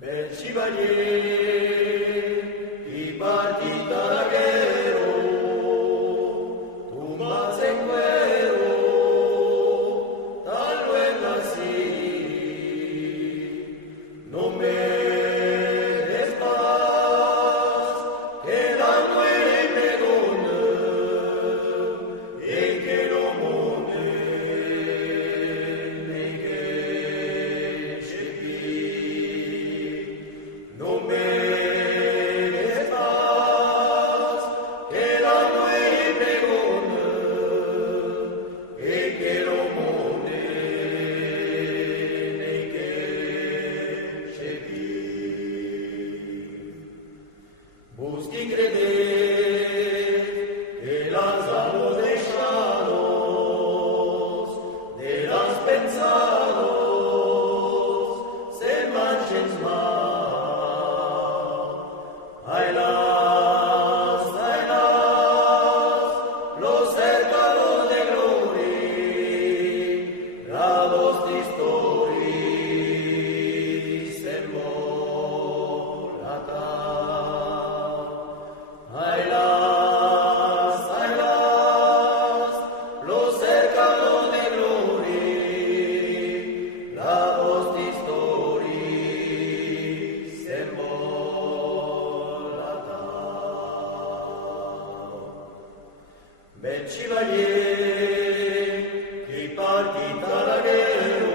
Bel chevalier, i partita la guerra, tumbas en cuero, tal vez así, no me des paz, que la muere me gona, en que lo mone, en que chepi, no me des paz, que la muere me gona, en que lo mone, en que chepi. Busqui creer que las amos dejados de las pensados se manchen más. Haylas, los cercados de gloria, grados de historia, se moratan. Haylas, los cercados de gloria, grados de historia, se moratan. Bel chevalier, qui partit à la guerre,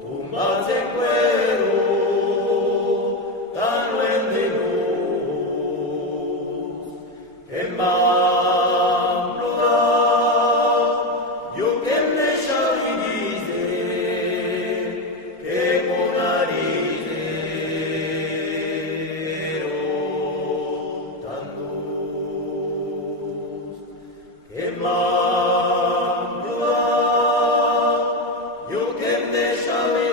tumbas en cuero, tan loin de nous, que m'en plorar, yo que me chalidize, que monarizero, tan luz, que m'en plorar, yo que me chalidize,